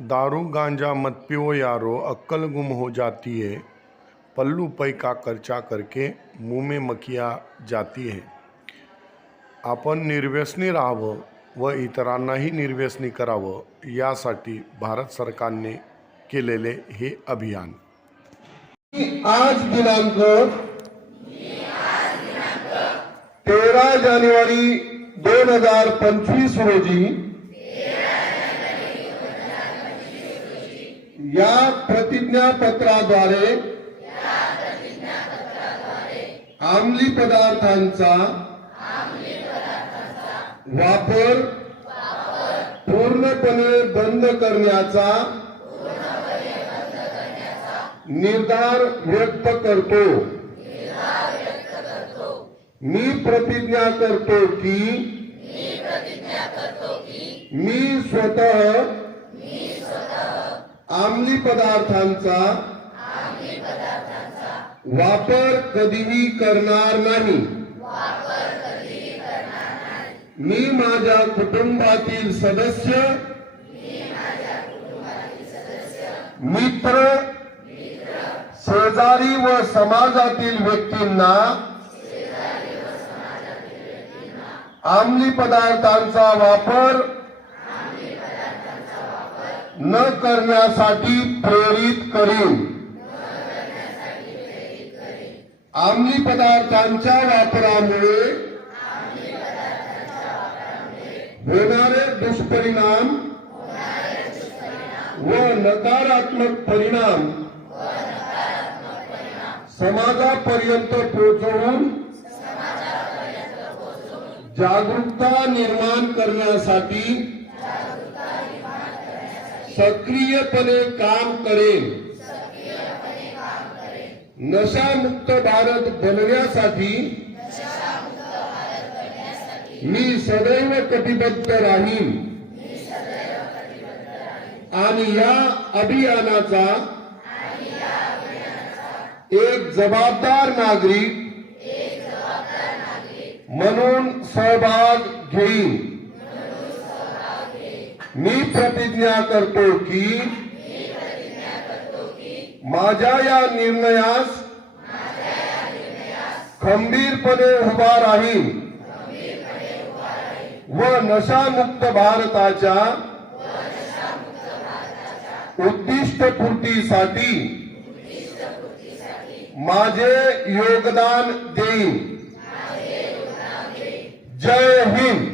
दारू गांजा मत पियो यारो अक्कल गुम हो जाती है। पल्लू पैका खर्चा करके मुँह में मखिया जाती है। आपण निर्व्यसनी राहावं व इतरांनाही निर्व्यसनी करावं यासाठी भारत सरकारने केलेले हे अभियान. आज दिनांक तेरा जानेवारी दोन हजार पंचवीस रोजी या प्रतिज्ञापत्राद्वारे अंमली पदार्थांचा वापर पूर्णपणे बंद करण्याचा निर्धार व्यक्त करतो. मी प्रतिज्ञा करतो की मी स्वतः आम्ली पदार्थांचा वापर कधीही करणार नाही. मी माझ्या कुटुंबातील सदस्य मित्र शेजारी व समाजातील व्यक्तींना अंमली पदार्थांचा वापर न करण्यासाठी प्रेरित करीन. आम्ली पदार्थांच्या वापरामुळे होणारे दुष्परिणाम व नकारात्मक परिणाम समाजापर्यंत पोहोचवून जागरूकता निर्माण करण्यासाठी सक्रियपणे काम करेन नशामुक्त भारत बनवण्यासाठी मी सदैव कटिबद्ध राहीन. आणि या अभियानाचा एक जबाबदार नागरिक म्हणून सहभाग घेईन. मी प्रतिज्ञा करतो की? माझ्या या निर्णयास? खंबीरपणे उभा राहील व नशामुक्त भारताच्या उद्दिष्टपूर्तीसाठी माझे योगदान देईन. जय हिंद.